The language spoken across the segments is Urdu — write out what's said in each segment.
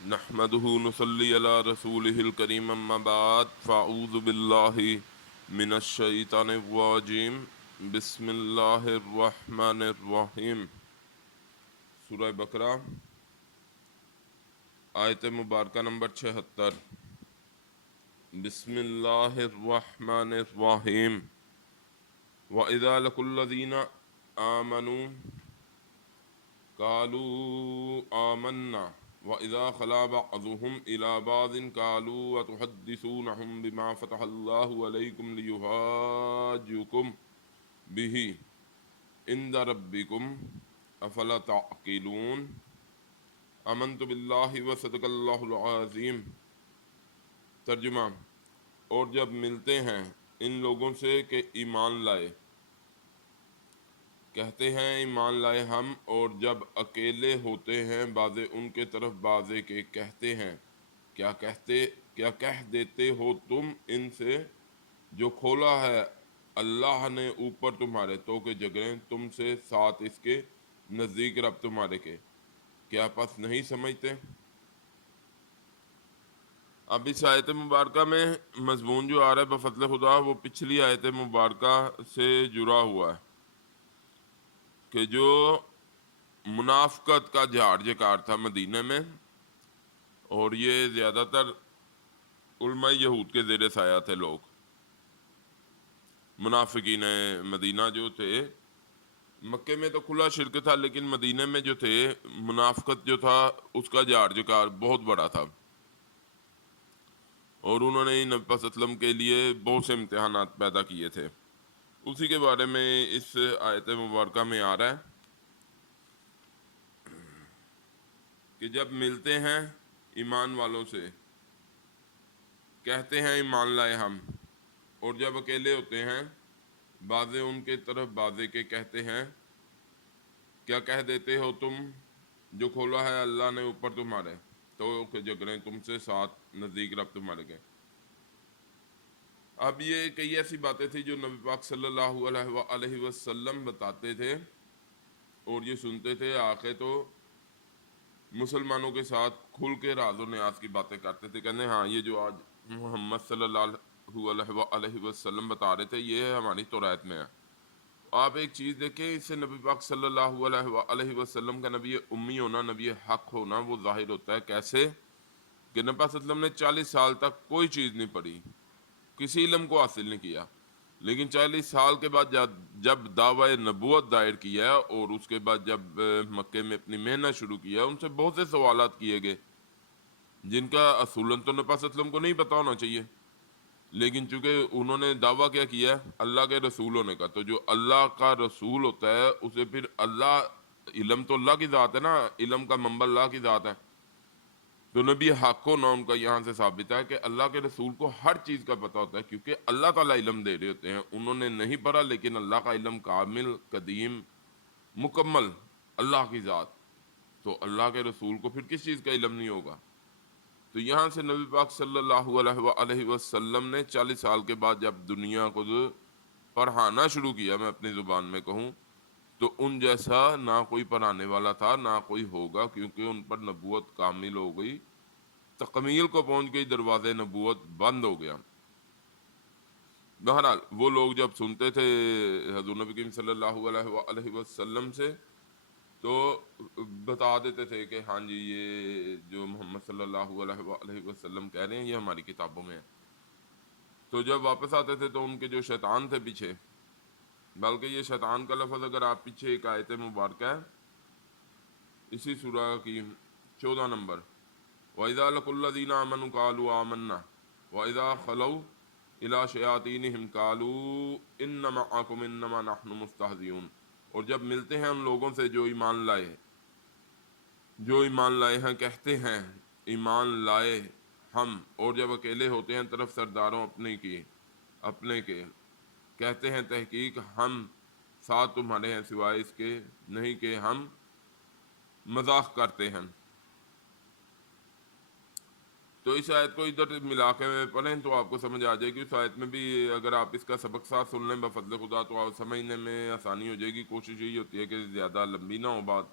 نحمده نصلي على رسوله الكريم اما بعد فاعوذ بالله من الشیطان الرجیم بسم اللہ الرحمن الرحیم۔ سورہ بقرہ آیت مبارکہ نمبر 76۔ بسم اللہ الرحمن الرحیم۔ وَإِذَا لَقُوا الَّذِينَ آمَنُوا قالوا آمنا وَإِذَا خَلَا بَعْضُهُمْ إِلَى بَعْضٍ قالوا وَتُحَدِّثُونَهُم بِمَا فَتَحَ اللَّهُ عَلَيْكُمْ لِيُحَاجُّوكُم بِهِ عِندَ رَبِّكُمْ أَفَلَا تَعْقِلُونَ۔ آمنت باللہ وصدق اللہ العظیم۔ ترجمہ: اور جب ملتے ہیں ان لوگوں سے کہ ایمان لائے، کہتے ہیں ایمان لائے ہم، اور جب اکیلے ہوتے ہیں بعض ان کے طرف بعض کے کہتے ہیں کیا کہہ دیتے ہو تم ان سے جو کھولا ہے اللہ نے اوپر تمہارے، تو کہ جگریں تم سے ساتھ اس کے نزدیک رب تمہارے کے، کیا پس نہیں سمجھتے؟ اب اس آیت مبارکہ میں مضمون جو آ رہا ہے بفضل خدا وہ پچھلی آیت مبارکہ سے جڑا ہوا ہے کہ جو منافقت کا جھاڑ جکار تھا مدینہ میں، اور یہ زیادہ تر علماء یہود کے زیر سایہ تھے لوگ، منافقین مدینہ جو تھے۔ مکے میں تو کھلا شرک تھا، لیکن مدینہ میں جو تھے منافقت جو تھا اس کا جھاڑ جکار بہت بڑا تھا، اور انہوں نے نبی پاک صلی اللہ علیہ وسلم کے لیے بہت سے امتحانات پیدا کیے تھے۔ اسی کے بارے میں اس آیت مبارکہ میں آ رہا ہے کہ جب ملتے ہیں ایمان والوں سے کہتے ہیں ایمان لائے ہم، اور جب اکیلے ہوتے ہیں بعض ان کے طرف بعض کے کہتے ہیں کیا کہہ دیتے ہو تم جو کھولا ہے اللہ نے اوپر تمہارے، تو کہ جگریں تم سے ساتھ نزدیک رب تمہارے کے۔ اب یہ کئی ایسی باتیں تھیں جو نبی پاک صلی اللہ علیہ وآلہ وسلم بتاتے تھے اور یہ سنتے تھے، آخر تو مسلمانوں کے ساتھ کھل کے راز و نیاز کی باتیں کرتے تھے، کہنے ہاں یہ جو آج محمد صلی اللہ علیہ وآلہ وسلم بتا رہے تھے یہ ہماری توریت میں ہے۔ آپ ایک چیز دیکھیں، اس سے نبی پاک صلی اللہ علیہ وآلہ وسلم کا نبی امی ہونا، نبی حق ہونا وہ ظاہر ہوتا ہے۔ کیسے کہ نبی پاک صلی اللہ علیہ وسلم نے 40 سال تک کوئی چیز نہیں پڑھی، کسی علم کو حاصل نہیں کیا، لیکن 40 سال کے بعد جب دعوی نبوت دائر کیا اور اس کے بعد جب مکے میں اپنی محنت شروع کیا، ان سے بہت سے سوالات کیے گئے جن کا اصولاً تو نبی صلی اللہ علیہ وسلم کو نہیں پتہ ہونا چاہیے، لیکن چونکہ انہوں نے دعویٰ کیا کیا ہے اللہ کے رسول ہونے کا، تو جو اللہ کا رسول ہوتا ہے اسے پھر اللہ، علم تو اللہ کی ذات ہے نا، علم کا منبع اللہ کی ذات ہے، تو نبی حق ہونا ان کا یہاں سے ثابت ہے کہ اللہ کے رسول کو ہر چیز کا پتہ ہوتا ہے، کیونکہ اللہ تعالیٰ علم دے رہے ہوتے ہیں۔ انہوں نے نہیں پڑھا، لیکن اللہ کا علم کامل، قدیم، مکمل، اللہ کی ذات، تو اللہ کے رسول کو پھر کس چیز کا علم نہیں ہوگا؟ تو یہاں سے نبی پاک صلی اللہ علیہ وآلہ وسلم نے 40 سال کے بعد جب دنیا کو پڑھانا شروع کیا، میں اپنی زبان میں کہوں تو ان جیسا نہ کوئی پڑھانے والا تھا نہ کوئی ہوگا، کیونکہ ان پر نبوت کامل ہو گئی، تکمیل کو پہنچ گئی، دروازے نبوت بند ہو گیا۔ بہرحال وہ لوگ جب سنتے تھے حضور نبی کریم صلی اللہ علیہ وآلہ وسلم سے تو بتا دیتے تھے کہ ہاں جی یہ جو محمد صلی اللہ علیہ وآلہ وسلم کہہ رہے ہیں یہ ہماری کتابوں میں ہے۔ تو جب واپس آتے تھے تو ان کے جو شیطان تھے پیچھے، بلکہ یہ شیطان کا لفظ اگر آپ پیچھے ایک آیت مبارکہ ہے اسی سورہ کی 14 نمبر، وَإِذَا لَقُوا الَّذِينَ آمَنُوا قَالُوا آمَنَّا وَإِذَا خَلَوْا إِلَىٰ شَيَاطِينِهِمْ قَالُوا إِنَّ مَعَكُمْ إِنَّمَا نَحْنُ مُسْتَهْزِئُونَ۔ اور جب ملتے ہیں ان لوگوں سے جو ایمان لائے ہیں کہتے ہیں ایمان لائے ہم، اور جب اکیلے ہوتے ہیں طرف سرداروں اپنے کے کہتے ہیں تحقیق ہم ساتھ تمہارے ہیں، سوائے اس کے نہیں کہ ہم مذاق کرتے ہیں۔ تو اس آیت کو ادھر ملا کے پڑھیں تو آپ کو سمجھ آ جائے گی۔ اس آیت میں بھی اگر آپ اس کا سبق ساتھ سن لیں بفضل خدا تو آپ سمجھنے میں آسانی ہو جائے گی۔ کوشش یہی ہوتی ہے کہ زیادہ لمبی نہ ہو بات،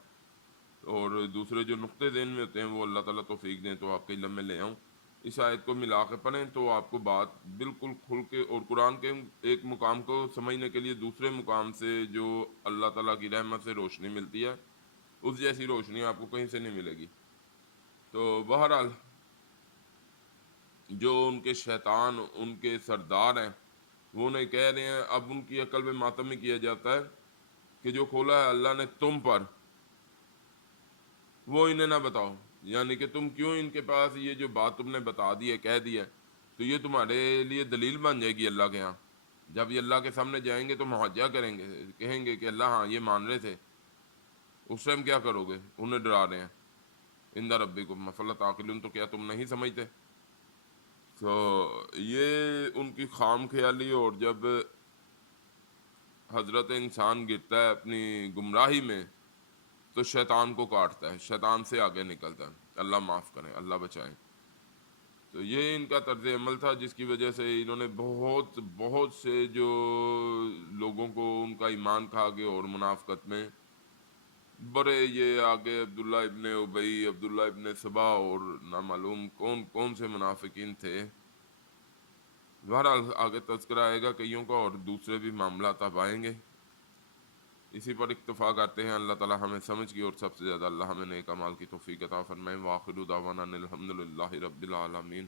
اور دوسرے جو نقطے ذہن میں ہوتے ہیں وہ اللہ تعالیٰ توفیق دیں تو آپ کے علم میں لے آؤں۔ اس آیت کو ملا کے پڑھیں تو آپ کو بات بالکل کھل کے، اور قرآن کے ایک مقام کو سمجھنے کے لیے دوسرے مقام سے جو اللہ تعالیٰ کی رحمت سے روشنی ملتی ہے، اس جیسی روشنی آپ کو کہیں سے نہیں ملے گی۔ تو بہرحال جو ان کے شیطان، ان کے سردار ہیں، وہ انہیں کہہ رہے ہیں، اب ان کی عقل میں ماتم ہی کیا جاتا ہے کہ جو کھولا ہے اللہ نے تم پر، وہ انہیں نہ بتاؤ، یعنی کہ تم کیوں ان کے پاس یہ جو بات تم نے بتا دی ہے، کہہ دی ہے، تو یہ تمہارے لیے دلیل بن جائے گی اللہ کے ہاں۔ جب یہ اللہ کے سامنے جائیں گے تو محاجہ کریں گے، کہیں گے کہ اللہ ہاں یہ مان رہے تھے، اس ٹائم کیا کرو گے؟ انہیں ڈرا رہے ہیں، ان ربکم افلا تعقلون، تو کیا تم نہیں سمجھتے؟ تو یہ ان کی خام خیالی، اور جب حضرت انسان گرتا ہے اپنی گمراہی میں تو شیطان کو کاٹتا ہے، شیطان سے آگے نکلتا ہے۔ اللہ معاف کریں، اللہ بچائیں۔ تو یہ ان کا طرز عمل تھا جس کی وجہ سے انہوں نے بہت بہت سے جو لوگوں کو ان کا ایمان کھا گئے، اور منافقت میں بڑے یہ آگے عبداللہ ابن ابی، عبداللہ ابن سبا، اور نامعلوم کون کون سے منافقین تھے۔ بہرحال آگے تذکرہ آئے گا کئیوں کا، اور دوسرے بھی معاملات اب آئیں گے۔ اسی پر اکتفا کرتے ہیں۔ اللہ تعالی ہمیں سمجھ کی، اور سب سے زیادہ اللہ ہمیں نیک اعمال کی توفیق عطا فرمائے۔ وآخر دعوانا ان الحمد للہ رب العالمین۔